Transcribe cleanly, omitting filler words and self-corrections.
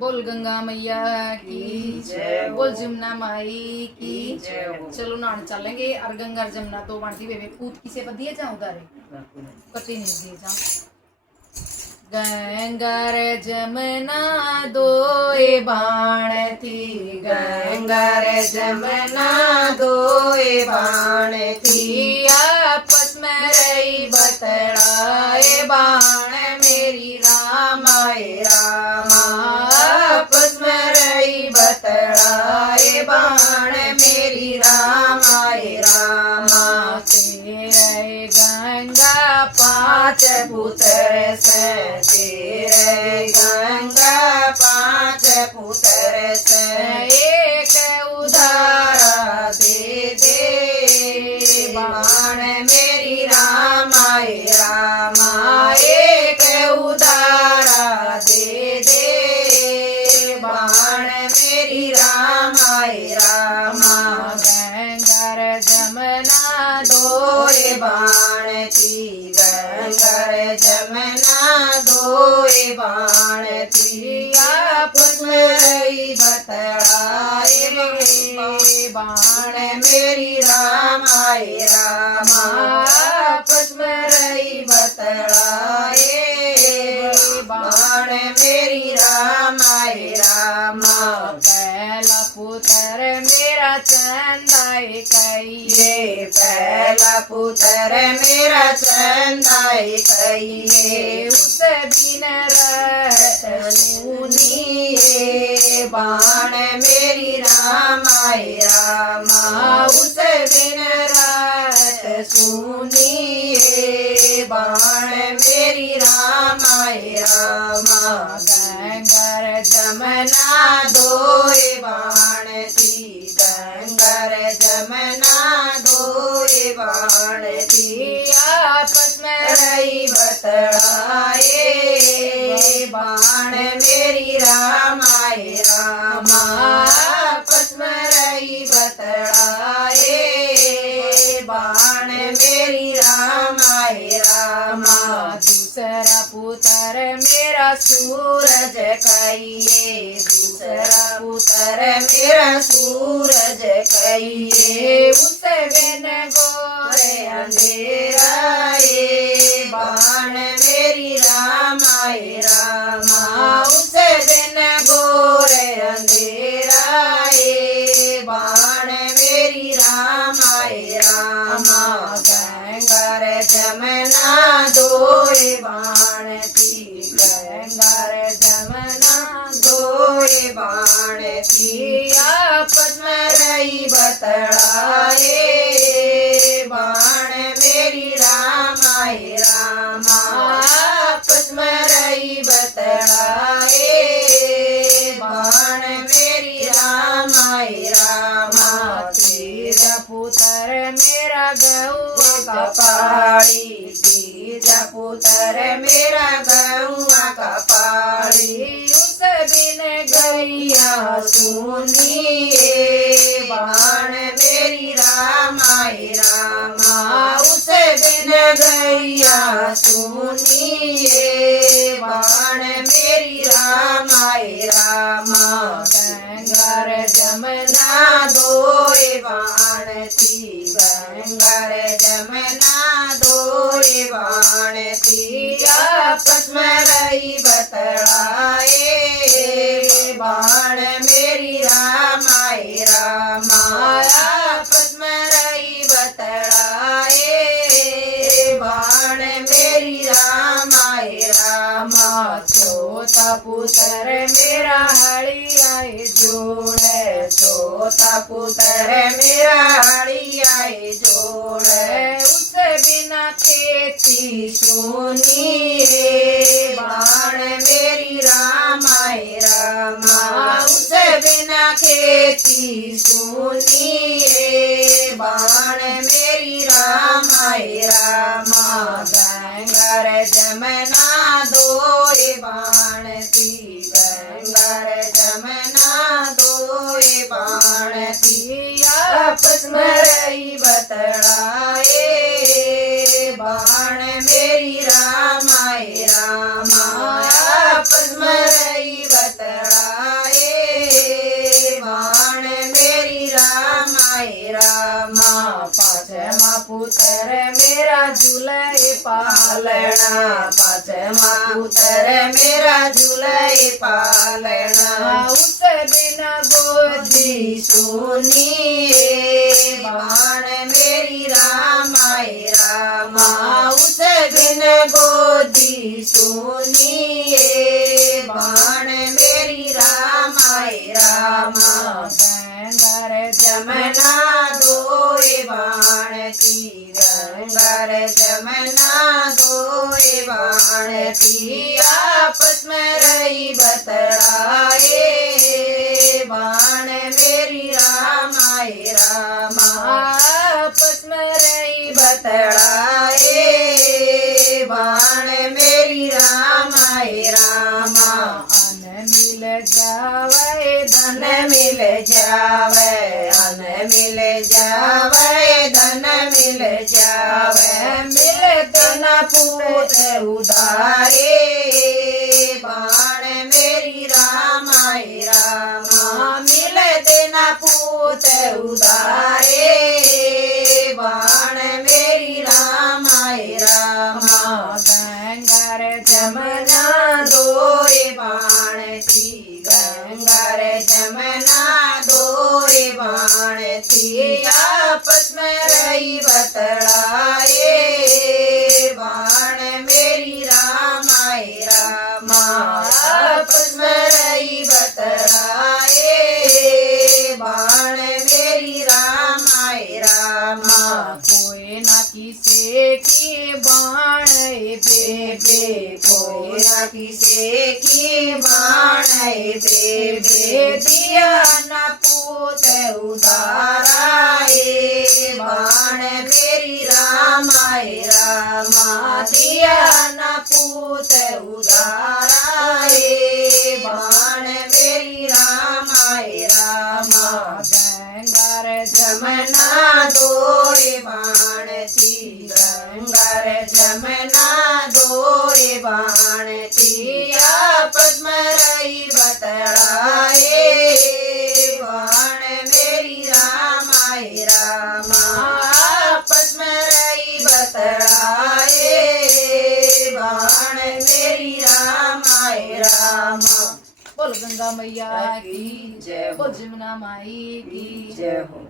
बोल गंगा मैया की जय। बोल जमुना माई की जय। चलो नान चलेंगे और गंगा और जमुना दो बांटी बेबे कूद किसे पर दिए जाऊं उधर कति नहीं दिए जाऊं गंगा रे जमुना दो बाण थी गंगा रे जमुना दो बाण थी आपस में रही बतड़ाए बाण मेरी रामाए रामा आपस में रही बतड़ाए बाण मेरी रामाए रामा तेरे गंगा पांच पुत्र से तेरे गंगा पांच पुत्र से एक उधारा दे दे बाण मेरी रामाए रामा एक उधारा दे दे बाण मेरी रामाए रामा गंगर जमुना दो बाण थी गंगर जमुना दो बाण थी आपस में रही बतड़ाए बाण मेरी रामाए रामा आपस में रही बतड़ाए बाण मेरी रामाए रामा पहला पुत्र मेरा चंदाई कहिए पहला पुत्र मेरा चंदाई कहिए उस बिन रहत सुनिए बाण मेरी रामाए रामा उस बिन रात सुनिए बाण मेरी रामाए रामा गंगर जमुना दो बाण थी गंगर जमुना दो बाण थी आपस में रही बतड़ाए बाण मेरी रामाए रामा आपस में रही बतड़ाए बाण मेरी रामाए रामा दूसरा पुत्र मेरा सूरज कहिए दूसरा पुत्र मेरा सूरज कहिए उस बिन गोरे अंधेरा ये बाण मेरी रामाए रामा उस बिन गोरे अंधेरा ये बाण मेरी रामाए रामा गंगर जमुना दो बाण थी गंगर जमुना दो बाण थी आपस में रही बतड़ाए बाण मेरी रामाए रामा आपस में रही बतड़ाए बाण मेरी रामाए रामा तीजा पुत्र मेरा गौआ का पाड़ी तीजा पुत्र मेरा गौआ का पाड़ी उस बिन गैया सुनिए बाण मेरी रामाए रामा उस बिन गैया सुनिए बाण मेरी रामाए रामा गंगर जमुना दो बाण थी गंगर जमुना दो बाण थी आपस में रही बतड़ाए बाण मेरी रामाए रामा आपस में रही बतड़ाए बाण मेरी रामाए रामा चौथा पुत्र मेरा हड़ियाए जोड़े चौथा पुत्र मेरा हड़ियाए जोड़े उस बिना खेती सुनिए बाण मेरी रामाए रामा उस बिना खेती सुनिए बाण मेरी रामाए रामा गंगर जमुना दो बाण थी गंगर जमुना दो बाण थी आपस में रही बतड़ाए बाण मेरी रामाए रामा आपस में रही बतड़ा पालना पांचवा पुत्र मेरा झूले पालना उस बिना गोदी सुनी बाण मेरी रामाए रामा उस बिन गोदी सुनिए बाण मेरी रामाए रामा गंगर जमना दोए बाण की गंगर जमना दोए बाण की आपस में रही बतराए बाण मेरी रामाए रामा आपस में रही बतराए बाण मेरी रामाए रामा अन मिल जावे धन मिल जावे अन मिल जावे धन मिल जावे मिलत न पूत उदारे बाण मेरी रामाए रामा मिलत न पूत उदारे बाण मेरी रामाए रामा गंगर जमना दोए बाण थी गंगर जमना दोए बाण थी आपस में रही बतड़ाए बाण मेरी रामाए रामा आपस में रही बतड़ाए बाण मेरी रामाए रामा कोई ना किसे की बाण बेबे कोई ना किसे की बाण बेबे दिया न पूत उदाराए बाण मेरी रामाए रामा दिया न पूत उदाराए बाण मेरी रामाए रामा गंगर जमना दोए बाण थी गंगर जमना दोए बाण थी आपस में रही बतड़ाए बाण मेरी रामाए रामा आपस में रही बतड़ाए बाण मेरी रामाए रामा बोल गंगा मैया की जय हो। बोल जमुना माई की जय हो।